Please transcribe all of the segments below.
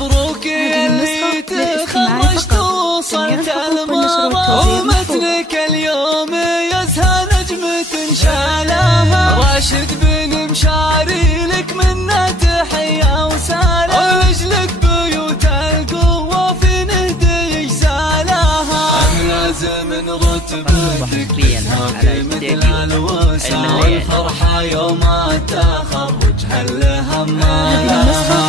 مبروك اللي تخرجت وصلت المرام، ومتنك اليوم يزهى نجمة شعلها. راشد بن مشاري لك منا تحية وسلام، ولجلك بيوت القوة في نهدي يجزالها. لازم رتبتك تساقي مثل الوسام، والفرحة يوم التخرج هل همالها.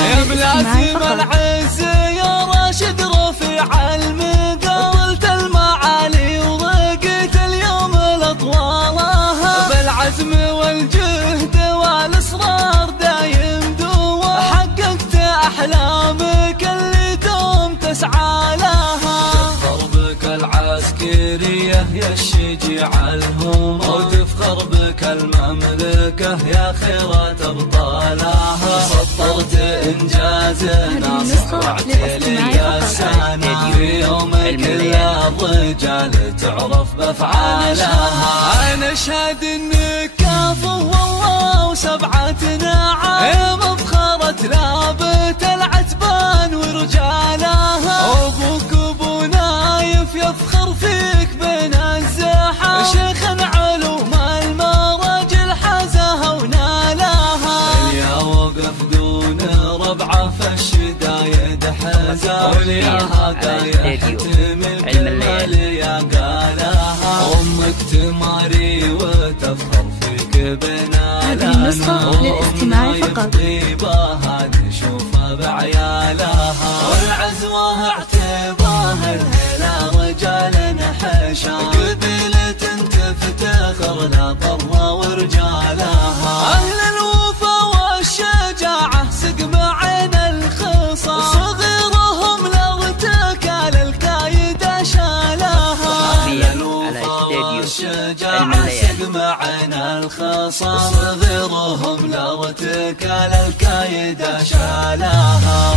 يا بلازم العز يا راشد رفيع المقاولة المعالي، ورقيت اليوم الاطوالها. بالعزم والجهد والاصرار دايم دوام، حققت احلامك اللي دوم تسعى لها. تفخر بك العسكرية يا الشجيع الهمام، وتفخر بك المملكة يا خيرات ابطالها. سطرت انجازنا صرعت لي السنة، في يومك كل الرجال تعرف بافعالها. انا اشهد انك كافو والله وسبعة نعم، مفخرة لابت العتبان ورجالها. ابوك ابو نايف يفخر فيك بين الزحام، شيخ علوم المراجل حازها ونالها. يا وقف دون ربعه فالشدايد حزا، ولياها قاية تمل يا قالها. امك تماري وتفخر فيك بنالها. هذه النسخة للاستماع فقط. طيبها نشوفها بعيالها، والعزوة اعتباها الهلا رجال حشا. قبيلة تفتخر لا طرها ورجالها. اهل الوفا والشجاعة سقم عين الخصام، صغيرهم لارتكال الكايد شالها. اهل الوفا والشجاعة سقم عين الخصام، صغيرهم لارتكال الكايد شالها.